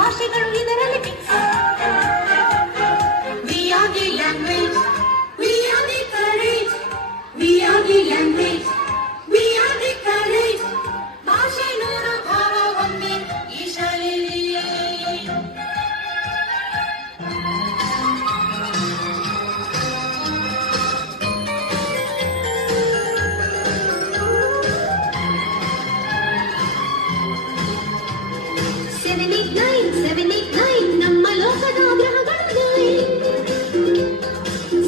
ಭಾಷೆಗಳು ಇದರಲ್ಲಿ mix. We are the language, we are the courage, we are the language, we are the courage. ಭಾಷೆ ನೂರು ಭಾವ ಒಂದೇ ಈ ಶಾಲೆಯಲ್ಲಿ. ನಮ್ಮ ಲೋಕದ ಗ್ರಹಗಳು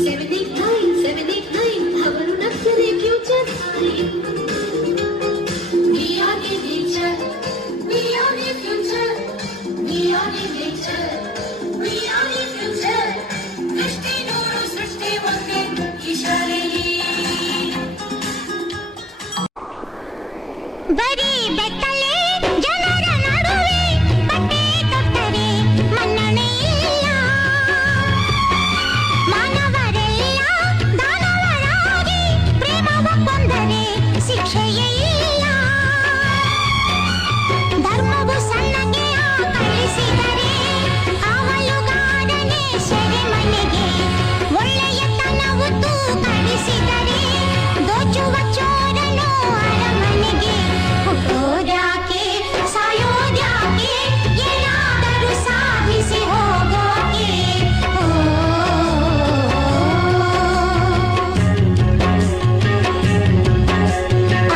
789 ಅವರು ನಗ್ತಾರೆ future. We are the nature, we are the future, we are the nature, we are the future. ದೃಷ್ಟಿ ನೂರು ಸೃಷ್ಟಿ ಒಂದೇ ಈ ಶಾಲೆಯಲ್ಲಿ. ಬರೀ ಬೆತ್ತಲೆ ಜನರ ನಡುವೆ ಬಟ್ಟೆ ತೊಟ್ಟರೆ ಮನ್ನಣೆ ಇಲ್ಲ. ಮಾನವರೆಲ್ಲ ದಾನವರಾಗಿ ಪ್ರೇಮವ ಕೊಂದರೆ ಶಿಕ್ಷೆಯೇ ಇಲ್ಲ. ಧರ್ಮವು ಸಣ್ಣಗೆ ಕಳಿಸಿದರೆ ಕಾವಲುಗಾರನೇ ಸೆರೆಮನೆಗೆ. ಒಳ್ಳೆಯತನವು ತೂಕಡಿಸಿದರೆ ದೋಚುವ ಚೋರನು ಅರಮನೆಗೆ. ಹುಟ್ಟೋದ್ಯಾಕೆ ಸಾಯೋದ್ಯಾಕೆ ಏನಾದರೂ ಸಾಧಿಸಿ ಹೋಗೋಕೆ.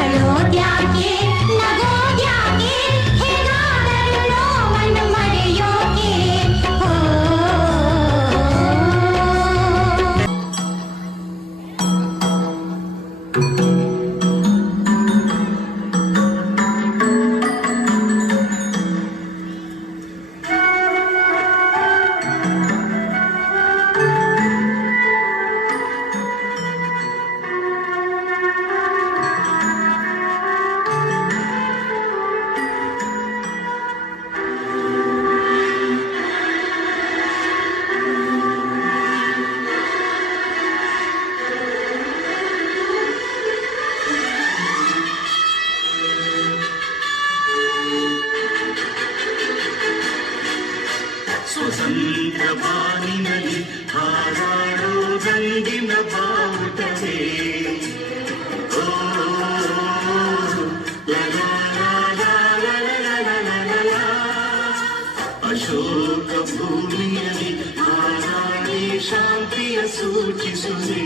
ಅಳೋದ್ಯಾಕೆ ನಗೋದ್ಯಾಕೆ ಹೇಗಾದರೂ ನೋವನ್ನು ಮರೆಯೋಕೆ. ಸ್ವತಂತ್ರ ಬಾನಿನಲ್ಲಿ ಹಾರಾಡೋ ರಂಗಿನ ಬಾವುಟವೇ. ಓ ಅಶೋಕ ಭೂಮಿಯಲ್ಲಿ ಹಾರಾಡಿ ಶಾಂತಿಯ ಸೂಚಿಸುವೆ.